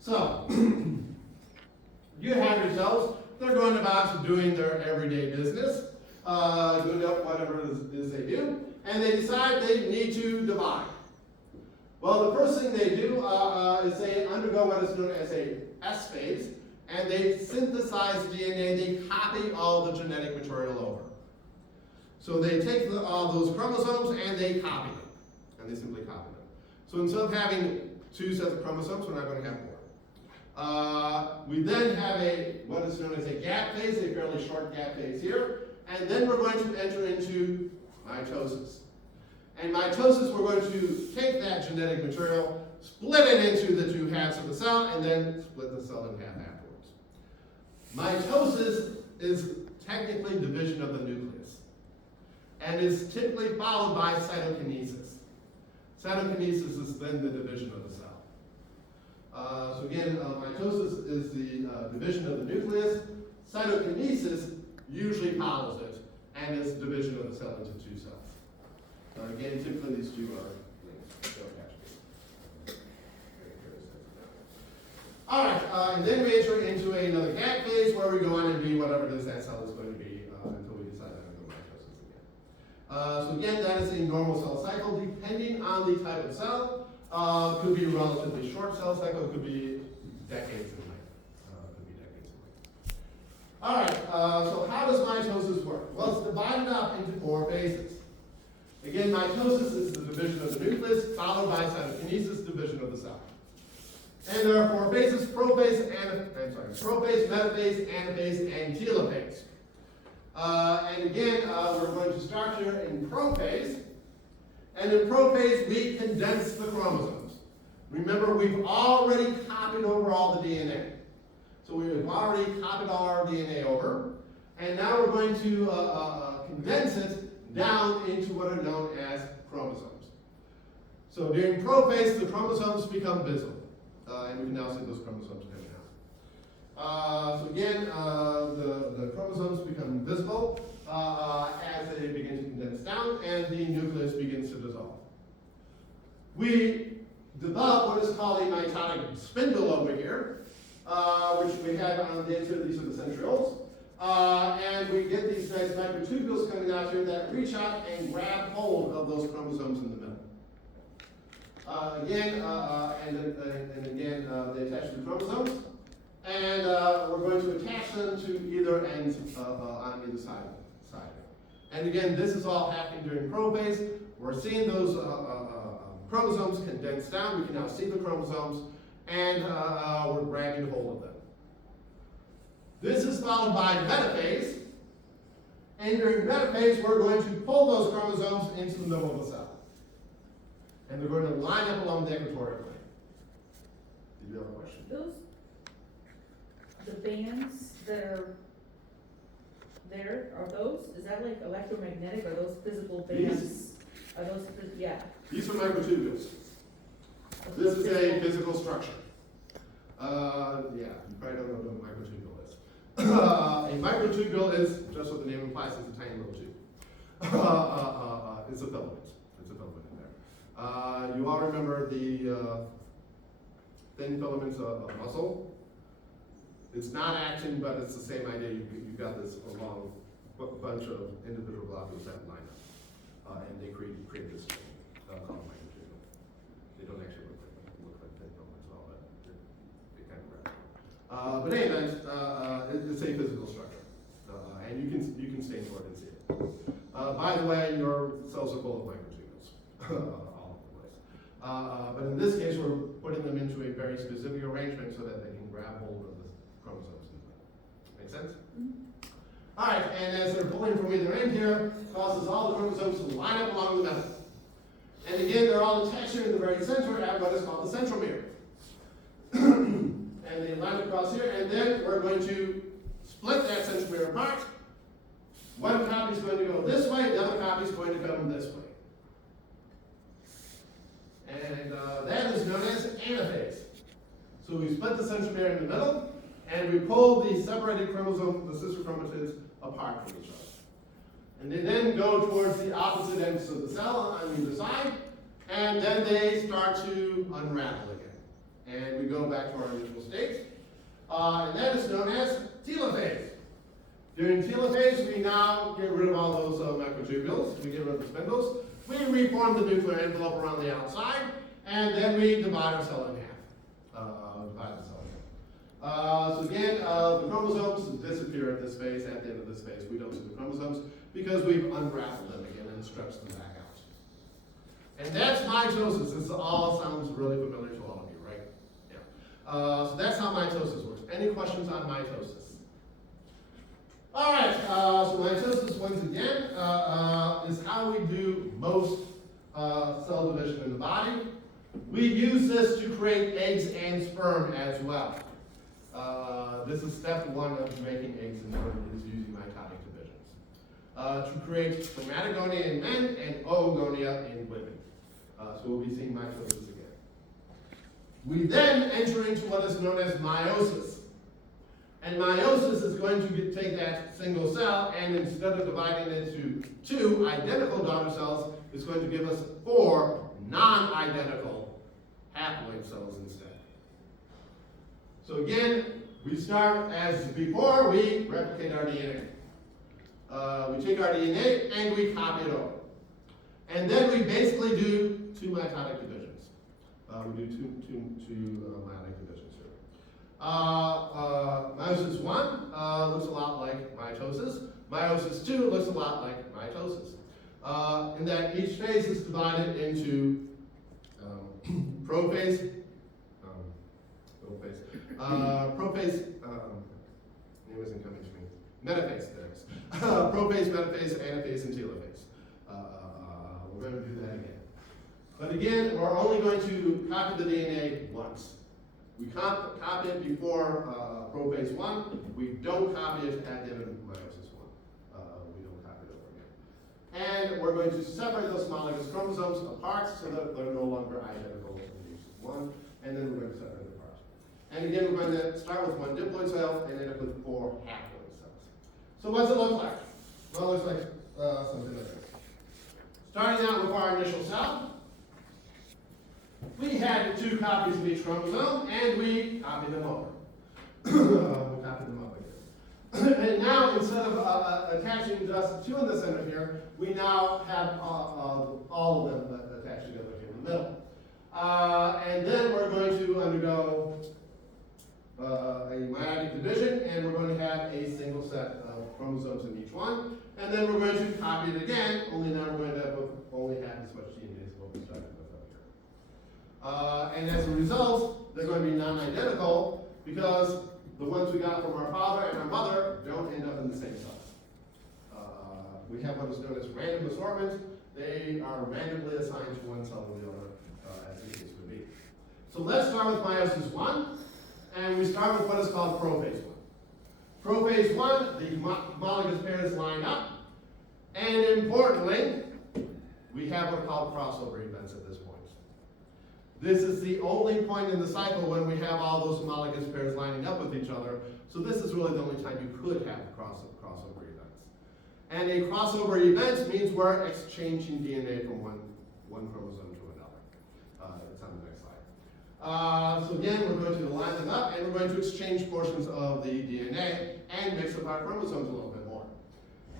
So, you have your cells, they're going about doing their everyday business, doing whatever it is they do, and they decide they need to divide. Well, the first thing they do is they undergo what is known as a S phase, and they synthesize DNA, they copy all the genetic material over. So they take all those chromosomes and they copy them, and they simply copy them. So instead of having 2 sets of chromosomes, we're not going to have 4. We then have what is known as a gap phase, a fairly short gap phase here, and then we're going to enter into mitosis. And mitosis, we're going to take that genetic material, split it into the 2 halves of the cell, and then split the cell in half afterwards. Mitosis is technically division of the nucleus, and is typically followed by cytokinesis. Cytokinesis is then the division of the cell. So again, mitosis is the division of the nucleus. Cytokinesis usually follows it, and is division of the cell into 2 cells. Again, typically these 2 are linked. All right, and then we enter into another gap phase where we go on and be whatever it is that cell is going to be until we decide to undergo mitosis again. So again, that is a normal cell cycle depending on the type of cell. Could be a relatively short cell cycle, it could be decades in length. All right, so how does mitosis work? Well, it's divided up into 4 phases. Again, mitosis is the division of the nucleus, followed by cytokinesis, division of the cell. And there are 4 phases: prophase, metaphase, anaphase, and telophase. And again, we're going to start here in prophase. And in prophase, we condense the chromosomes. Remember, we've already copied over all the DNA. So we've already copied all our DNA over. And now we're going to condense it down into what are known as chromosomes. So during prophase, the chromosomes become visible. And we can now see those chromosomes coming out. So again, the chromosomes become visible as they begin to condense down and the nucleus begins to dissolve. We develop what is called a mitotic spindle over here, which we have on the inside. These are the centrioles. And we get these nice microtubules coming out here that reach out and grab hold of those chromosomes in the middle. Again, they attach to the chromosomes, and we're going to attach them to either ends on either side. And again, this is all happening during prophase. We're seeing those chromosomes condense down. We can now see the chromosomes, and we're grabbing hold of them. This is followed by metaphase, and during metaphase, we're going to pull those chromosomes into the middle of the cell. And they're going to line up along the equatorial plane. Did you have a question? The bands that are there, is that like electromagnetic, or those physical bands? Are those, yeah. These are microtubules. This is a physical structure. Yeah, you probably don't know what a microtubule is. A microtubule is, just what the name implies, it's a tiny little tube. It's a filament. It's a filament in there. You all remember the thin filaments of muscle? It's not actin, but it's the same idea. You've got this long bunch of individual globules that line up, and they create this chain. called microtubule. They don't actually look like they don't at all, but they kind of rare. But anyway, it's a physical structure, and you can stain for it and see it. By the way, your cells are full of microtubules, all over the place. But in this case, we're putting them into a very specific arrangement so that they can grab hold of the chromosomes. Make sense? Mm-hmm. All right, and as they're pulling from either end here, causes all the chromosomes to line up along the middle. And again, they're all attached here in the very center at what is called the centromere. And they line across here, and then we're going to split that centromere apart. One copy is going to go this way, the other copy is going to come this way. And that is known as anaphase. So we split the centromere in the middle, and we pull the separated chromosome, the sister chromatids, apart from each other. And they then go towards the opposite ends of the cell on either side, and then they start to unravel again. And we go back to our initial state. And that is known as telophase. During telophase, we now get rid of all those microtubules. We get rid of the spindles. We reform the nuclear envelope around the outside, and then we divide our cell in half. Divide the cell in half. So again, the chromosomes disappear at this phase, at the end of this phase. We don't see the chromosomes because we've unraveled them again and stretched them back out. And that's mitosis. This all sounds really familiar to all of you, right? Yeah. So that's how mitosis works. Any questions on mitosis? All right, so mitosis, once again, is how we do most cell division in the body. We use this to create eggs and sperm as well. This is step one of making eggs and sperm, is using mitotic divisions. To create spermatogonia in men and oogonia in women. So we'll be seeing mitosis again. We then enter into what is known as meiosis. And meiosis is going to take that single cell, and instead of dividing it into two identical daughter cells, it's going to give us 4 non-identical haploid cells instead. So again, we start as before, we replicate our DNA. We take our DNA and we copy it over. And then we basically do 2 mitotic divisions. We do two mitotic divisions here. Meiosis 1 looks a lot like mitosis. Meiosis 2 looks a lot like mitosis. In that each phase is divided into prophase, name isn't coming to me, metaphase, there it is. Prophase, metaphase, anaphase, and telophase. We're going to do that again. But again, we're only going to copy the DNA once. We copy it before prophase 1. We don't copy it at the end of meiosis 1. We don't copy it over again. And we're going to separate those homologous chromosomes apart so that they're no longer identical in each one. And then we're going to separate them apart. And again, we're going to start with 1 diploid cell and end up with 4 haploid cells. So what does it look like? Well, it looks like something like this. Starting out with our initial cell, we had 2 copies of each chromosome, and we copied them over. We copied them over here. And now, instead of attaching just 2 in the center here, we now have all of them attached together here in the middle. And then we're going to undergo a meiotic division, and we're going to have a single set of chromosomes in each one. And then we're going to copy it again, only now we're going to only have as much DNA as what we started with up here. And as a result, they're going to be non-identical because the ones we got from our father and our mother don't end up in the same cells. We have what is known as random assortment. They are randomly assigned to one cell or the other, as the case would be. So let's start with meiosis 1, and we start with what is called prophase 1. Prophase 1, the homologous pairs line up, and importantly, we have what are called crossover events at this point. This is the only point in the cycle when we have all those homologous pairs lining up with each other, so this is really the only time you could have crossover events. And a crossover event means we're exchanging DNA from one chromosome to another. It's on the next slide. So again, we're going to line them up, and we're going to exchange portions of the DNA and mix up our chromosomes a little bit more.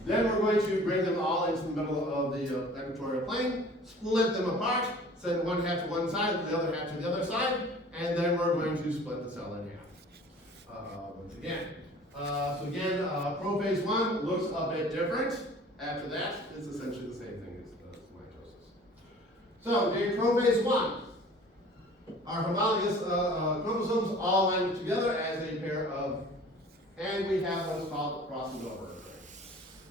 Then we're going to bring them all into the middle of the equatorial plane, split them apart, send one half to one side, the other half to the other side, and then we're going to split the cell in half. Once again. So again, prophase 1 looks a bit different. After that, it's essentially the same thing as mitosis. So, during prophase 1, our homologous chromosomes all line up together as a pair of, and we have what's called crossing over.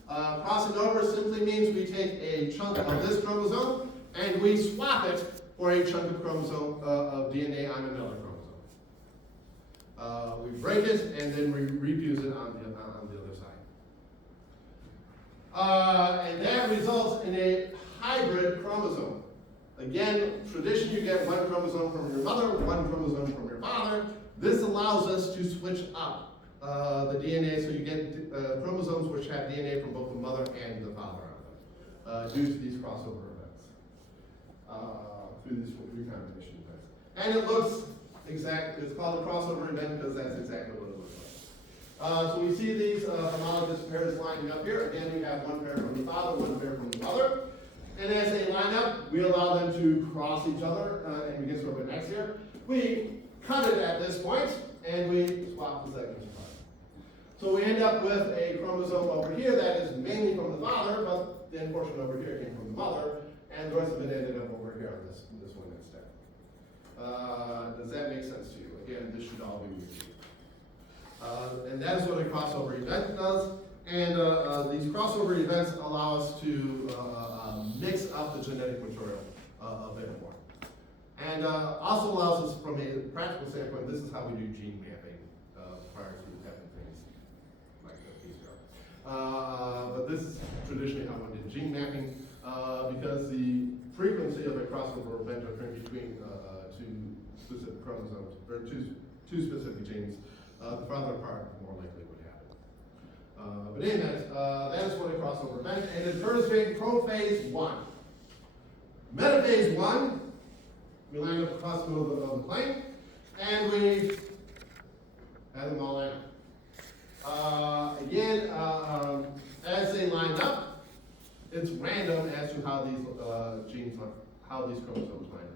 Crossing over simply means we take a chunk of this chromosome and we swap it for a chunk of chromosome of DNA on another chromosome. We break it and then we refuse it on the other side. And that results in a hybrid chromosome. Again, tradition, you get one chromosome from your mother, one chromosome from your father. This allows us to switch up the DNA, so you get chromosomes which have DNA from both the mother and the father on them, due to these crossover events, through these recombination events. And it looks exact, it's called a crossover event because that's exactly what it looks like. So we see these homologous pairs lining up here. Again, we have one pair from the father, one pair from the mother. And as they line up, we allow them to cross each other, and we get sort of an X here. We cut it at this point, and we swap the segments apart. So we end up with a chromosome over here that is mainly from the father, but the end portion over here came from the mother, and the rest of it ended up over here on this one instead. Does that make sense to you? Again, this should all be reviewed. And that is what a crossover event does. And these crossover events allow us to mix up the genetic material a bit more. And also allows us, from a practical standpoint, this is how we do gene mapping prior to having things like these here. But this is traditionally how one did gene mapping because the frequency of a crossover event occurring between two specific chromosomes, or two specific genes, the farther apart, the more likely it would happen. But in that is what a crossover event, and it occurs during prophase 1. Metaphase 1, we line up across the middle of the plane, and we have them all line up. Again, as they line up, it's random as to how these how these chromosomes line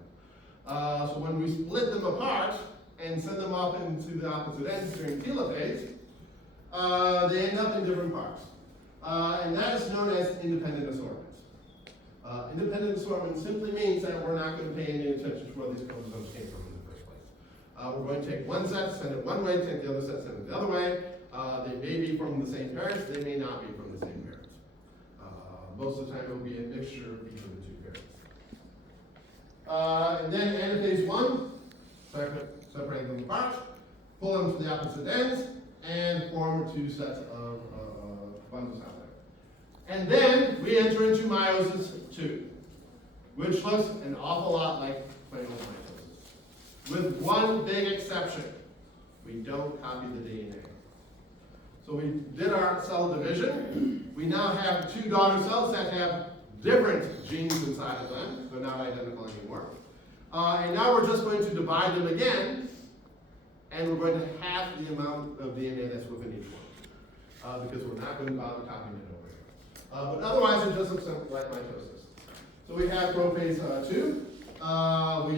up. So when we split them apart and send them off into the opposite ends during telophase, they end up in different parts. And that is known as independent assortment. Independent assortment simply means that we're not going to pay any attention to where these chromosomes came from in the first place. We're going to take one set, send it one way, take the other set, send it the other way. They may be from the same parents, they may not be from the same parents. Most of the time it will be a mixture between the two parents. And then anaphase 1, separate them apart, pull them to the opposite ends, and form two sets of bundles out there. And then we enter into meiosis 2, which looks an awful lot like plain old mitosis, with one big exception. We don't copy the DNA. So we did our cell division. We now have two daughter cells that have different genes inside of them. They're not identical anymore. And now we're just going to divide them again, and we're going to halve the amount of DNA that's within each one, because we're not going to bother copying it over here. But otherwise, it just looks like mitosis. So we have prophase 2. We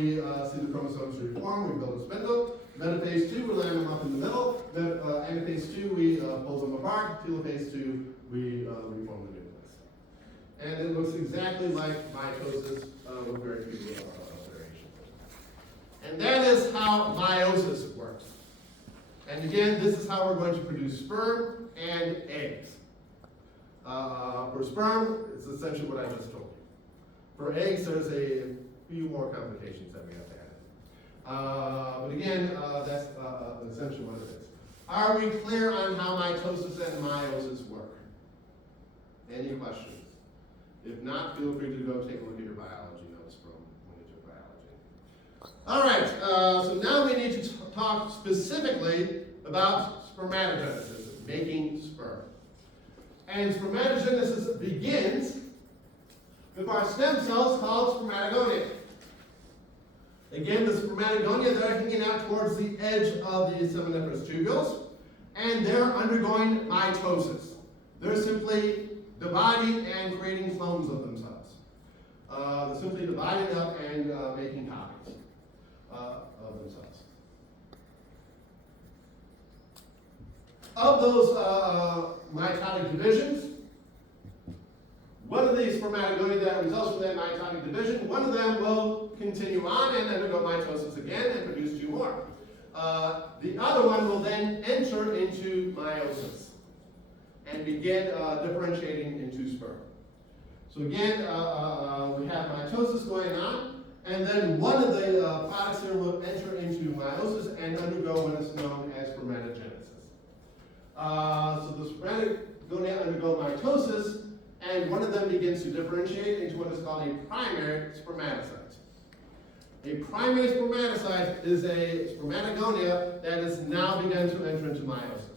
see the chromosomes reform. We build a spindle. Metaphase 2, we line them up in the middle. Anaphase 2, we pull them apart. Telophase 2, we reform the nucleus. And it looks exactly like mitosis with very few variations. And that is how meiosis works. And again, this is how we're going to produce sperm and eggs. For sperm, it's essentially what I just told you. For eggs, there's a few more complications that we have to add. But again, that's essentially what it is. Are we clear on how mitosis and meiosis work? Any questions? If not, feel free to go take a look at your biology notes from when you took biology. All right, so now we need to talk specifically about spermatogenesis, making sperm. And spermatogenesis begins with our stem cells called spermatogonia. Again, the spermatogonia, they're hanging out towards the edge of the seminiferous tubules, and they're undergoing mitosis. They're simply dividing and creating clones of themselves. They're simply dividing up and making copies of themselves. Of those mitotic divisions, one of these spermatogonia that results from that mitotic division, one of them will continue on and undergo mitosis again and produce two more. The other one will then enter into meiosis and begin differentiating into sperm. So again, we have mitosis going on, and then one of the products here will enter into meiosis and undergo what is known as spermatogenesis. So the spermatogonia undergo mitosis, and one of them begins to differentiate into what is called a primary spermatocyte. A primary spermatocyte is a spermatogonia that has now begun to enter into meiosis.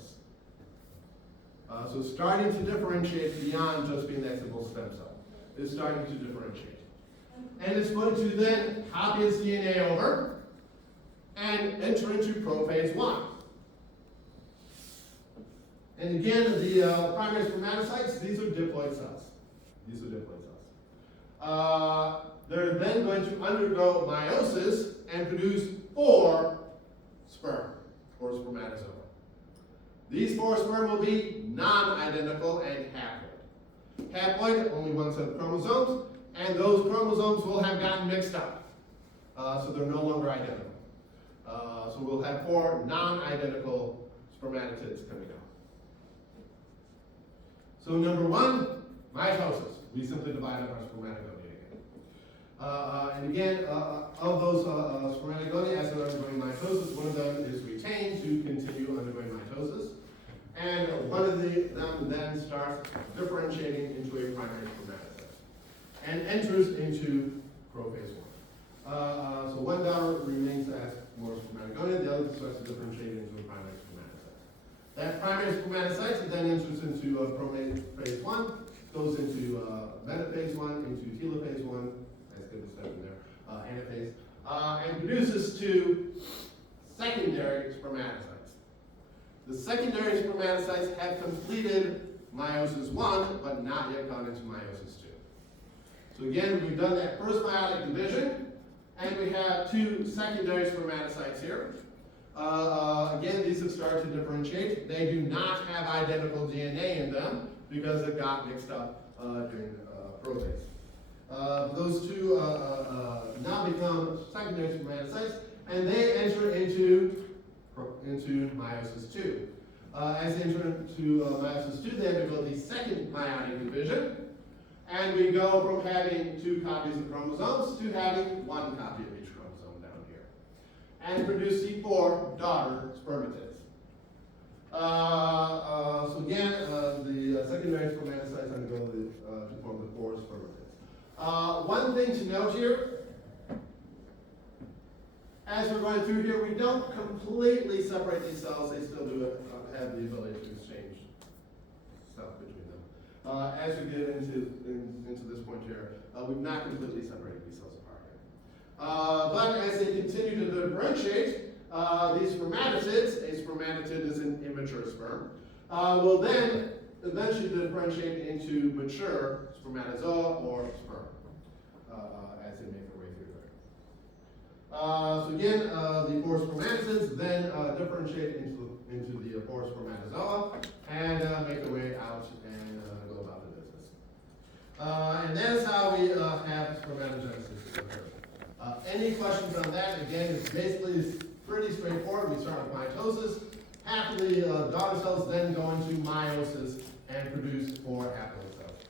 So it's starting to differentiate beyond just being that simple stem cell. It's starting to differentiate. And it's going to then copy its DNA over and enter into prophase 1. And again, the primary spermatocytes, these are diploid cells. These are diploid cells. They're then going to undergo meiosis and produce 4 sperm, or spermatozoa. These 4 sperm will be non-identical and haploid. Haploid, only one set of chromosomes, and those chromosomes will have gotten mixed up. So they're no longer identical. So we'll have 4 non-identical spermatocytes coming out. So number 1, mitosis. We simply divide up our spermatogonia again. And again, of those spermatogonia, as they're undergoing mitosis, one of them is retained to continue undergoing mitosis. And one of them then starts differentiating into a primary spermatocyte and enters into prophase 1. So one daughter remains as more spermatogonia, the other starts to differentiate into a primary spermatocyte. That primary spermatocyte then enters into prophase 1, goes into metaphase 1, into telophase 1, nice good step in there, anaphase, and produces 2 secondary spermatocytes. The secondary spermatocytes have completed meiosis 1, but not yet gone into meiosis 2. So again, we've done that first meiotic division, and we have 2 secondary spermatocytes here. Again, these have started to differentiate. They do not have identical DNA in them because it got mixed up during prophase. Those 2 now become secondary spermatocytes, and they enter into meiosis 2. As they enter into meiosis 2, they undergo the second meiotic division, and we go from having 2 copies of chromosomes to having 1 copy of each chromosome down here, and produce the 4 daughter spermatids. So again, the secondary spermatocytes undergo to form the 4 spermatids. One thing to note here, as we're going through here, we don't completely separate these cells. They still do have the ability to exchange stuff between them. As we get into this point here, we've not completely separated these cells apart here. But as they continue to differentiate, these spermatids, a spermatid is an immature sperm, will then eventually differentiate into mature spermatozoa or sperm as they make their way through there. So again, the 4 spermatids then differentiate into the 4 spermatozoa and make their way out and go about the business. And that is how we have spermatogenesis occur. Any questions on that? Again, it's basically pretty straightforward. We start with mitosis. Half of the daughter cells then go into meiosis and produce 4 haploid cells.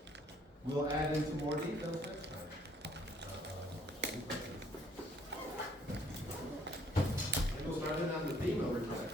We'll add in some more details next time. Any questions? We'll start in on the theme over time.